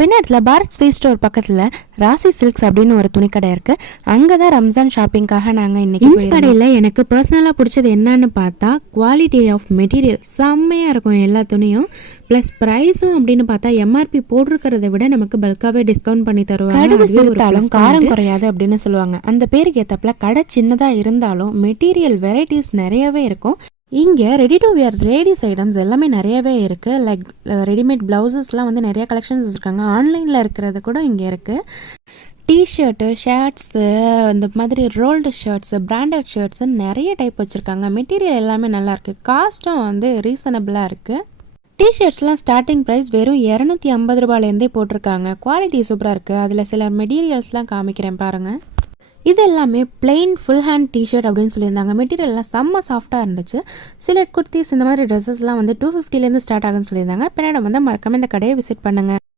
பின்னாடியில் Bharat sweet store பக்கத்தில் ராசி silks அப்படின்னு ஒரு துணிக்கடை இருக்குது. அங்கே தான் ரம்ஜான் ஷாப்பிங்காக நாங்கள் இன்றைக்கி இந்த கடையில் எனக்கு பர்சனலாக பிடிச்சது என்னன்னு பார்த்தா குவாலிட்டி ஆஃப் மெட்டீரியல் செம்மையாக இருக்கும் எல்லா துணியும். ப்ளஸ் ப்ரைஸும் அப்படின்னு பார்த்தா எம்ஆர்பி போட்டிருக்கிறத விட நமக்கு பல்காகவே டிஸ்கவுண்ட் பண்ணி தருவாங்க. காரம் குறையாது அப்படின்னு சொல்லுவாங்க. அந்த பேருக்கு ஏற்றப்பல கடை சின்னதாக இருந்தாலும் மெட்டீரியல் வெரைட்டிஸ் நிறையவே இருக்கும். இங்கே ready to wear ladies items எல்லாமே நிறையவே இருக்குது. லைக் ரெடிமேட் ப்ளவுசஸ்லாம் வந்து நிறைய கலெக்ஷன்ஸ் வச்சுருக்காங்க. ஆன்லைனில் இருக்கிறது கூட இங்கே இருக்குது. டிஷர்ட்டு, ஷர்ட்ஸு, இந்த மாதிரி ரோல்டு ஷர்ட்ஸு, பிராண்டட் ஷர்ட்ஸு நிறைய டைப் வச்சுருக்காங்க. மெட்டீரியல் எல்லாமே நல்லாயிருக்கு. காஸ்ட்டும் வந்து ரீசனபிளாக இருக்குது. டிஷர்ட்ஸ்லாம் ஸ்டார்டிங் ப்ரைஸ் வெறும் 250 ரூபாயிலேருந்தே போட்டிருக்காங்க. குவாலிட்டி சூப்பராக இருக்குது. அதில் சில மெட்டீரியல்ஸ்லாம் காமிக்கிறேன் பாருங்கள். இது எல்லாமே பிளெயின் ஃபுல் ஹேண்ட் டிஷர்ட் அப்படின்னு சொல்லியிருந்தாங்க. மெட்டீரியல்லாம் செம்ம சாஃப்டாக இருந்துச்சு. சில குர்த்திஸ் இந்த மாதிரி ட்ரெஸ்ஸஸ்லாம் வந்து 250லேருந்து ஸ்டார்ட் ஆகுன்னு சொல்லியிருந்தாங்க. பின்னாடி வந்து மறக்காம இந்த கடையை விசிட் பண்ணுங்கள்.